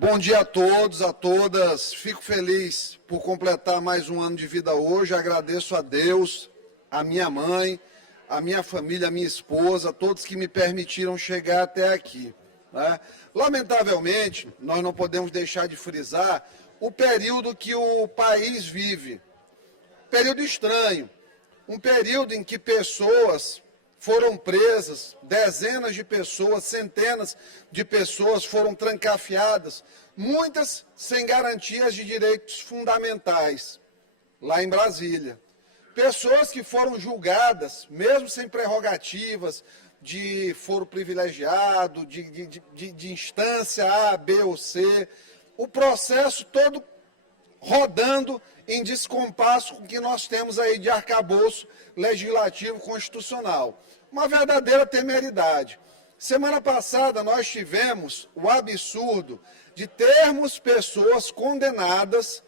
Bom dia a todos, a todas. Fico feliz por completar mais um ano de vida hoje. Agradeço a Deus, a minha mãe, a minha família, a minha esposa, a todos que me permitiram chegar até aqui, né? Lamentavelmente, nós não podemos deixar de frisar o período que o país vive. Período estranho. Um período em que pessoas foram presas, dezenas de pessoas, centenas de pessoas foram trancafiadas, muitas sem garantias de direitos fundamentais, lá em Brasília. Pessoas que foram julgadas, mesmo sem prerrogativas de foro privilegiado, de instância A, B ou C, o processo todo rodando em descompasso com o que nós temos aí de arcabouço legislativo constitucional. Uma verdadeira temeridade. Semana passada nós tivemos o absurdo de termos pessoas condenadas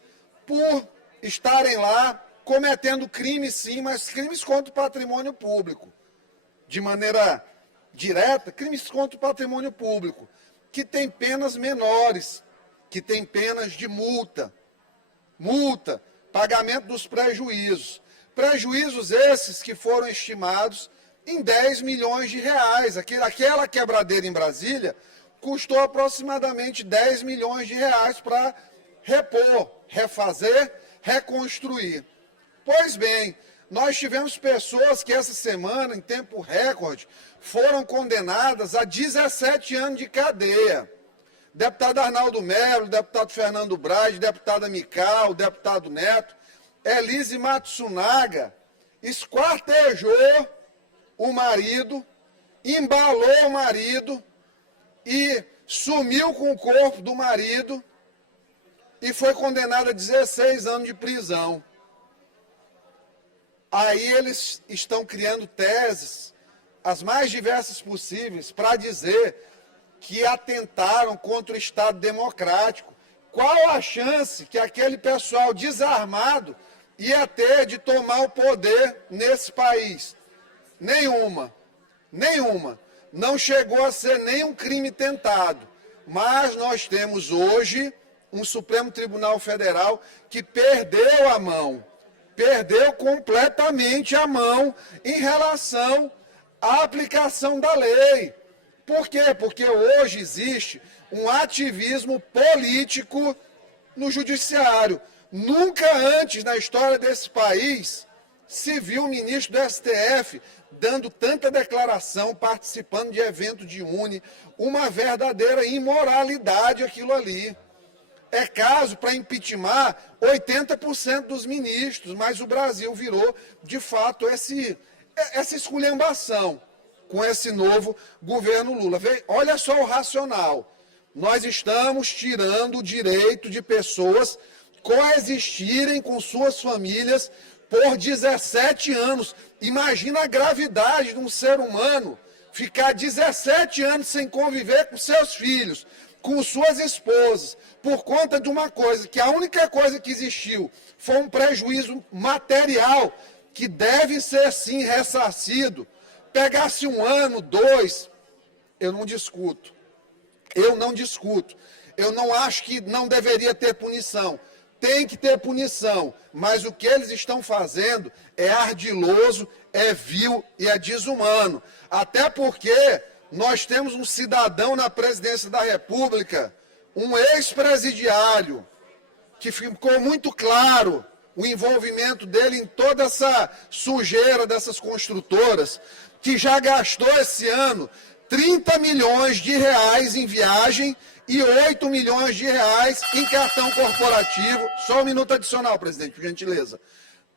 por estarem lá cometendo crimes sim, mas crimes contra o patrimônio público. De maneira direta, crimes contra o patrimônio público, que tem penas menores, que tem penas de multa, pagamento dos prejuízos. Prejuízos esses que foram estimados em 10 milhões de reais. Aquela quebradeira em Brasília custou aproximadamente 10 milhões de reais para repor, refazer, reconstruir. Pois bem, nós tivemos pessoas que essa semana, em tempo recorde, foram condenadas a 17 anos de cadeia. Deputado Arnaldo Melo, deputado Fernando Braz, deputada Mical, deputado Neto, Elise Matsunaga esquartejou o marido, embalou o marido e sumiu com o corpo do marido e foi condenada a 16 anos de prisão. Aí eles estão criando teses, as mais diversas possíveis, para dizer que atentaram contra o Estado democrático. Qual a chance que aquele pessoal desarmado ia ter de tomar o poder nesse país? Nenhuma. Não chegou a ser nenhum crime tentado. Mas nós temos hoje um Supremo Tribunal Federal que perdeu a mão, perdeu completamente a mão em relação à aplicação da lei. Por quê? Porque hoje existe um ativismo político no judiciário. Nunca antes na história desse país se viu um ministro do STF dando tanta declaração, participando de evento de une, uma verdadeira imoralidade aquilo ali. É caso para impeachment 80% dos ministros, mas o Brasil virou, de fato, essa esculhambação com esse novo governo Lula. Olha só o racional. Nós estamos tirando o direito de pessoas coexistirem com suas famílias por 17 anos. Imagina a gravidade de um ser humano ficar 17 anos sem conviver com seus filhos, com suas esposas, por conta de uma coisa, que a única coisa que existiu foi um prejuízo material que deve ser, sim, ressarcido. Pegasse 1 ano, 2, eu não discuto. Eu não acho que não deveria ter punição. Tem que ter punição, mas o que eles estão fazendo é ardiloso, é vil e é desumano. Até porque nós temos um cidadão na presidência da República, um ex-presidiário, que ficou muito claro o envolvimento dele em toda essa sujeira dessas construtoras, que já gastou esse ano 30 milhões de reais em viagem e 8 milhões de reais em cartão corporativo. Só um minuto adicional, presidente, por gentileza.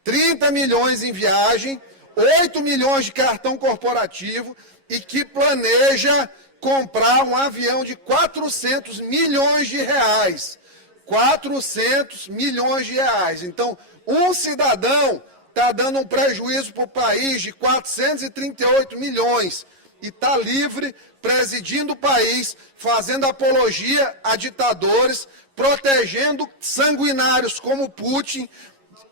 30 milhões em viagem, 8 milhões de cartão corporativo e que planeja comprar um avião de 400 milhões de reais. 400 milhões de reais. Então, um cidadão está dando um prejuízo para o país de 438 milhões e está livre, presidindo o país, fazendo apologia a ditadores, protegendo sanguinários como Putin,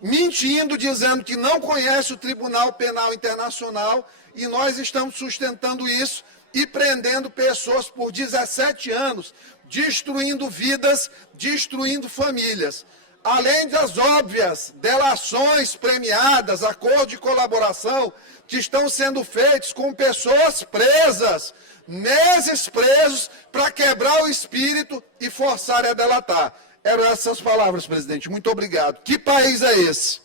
mentindo, dizendo que não conhece o Tribunal Penal Internacional, e nós estamos sustentando isso e prendendo pessoas por 17 anos destruindo vidas, destruindo famílias. Além das óbvias delações premiadas, acordo de colaboração, que estão sendo feitos com pessoas presas, meses presos, para quebrar o espírito e forçar a delatar. Eram essas palavras, presidente. Muito obrigado. Que país é esse?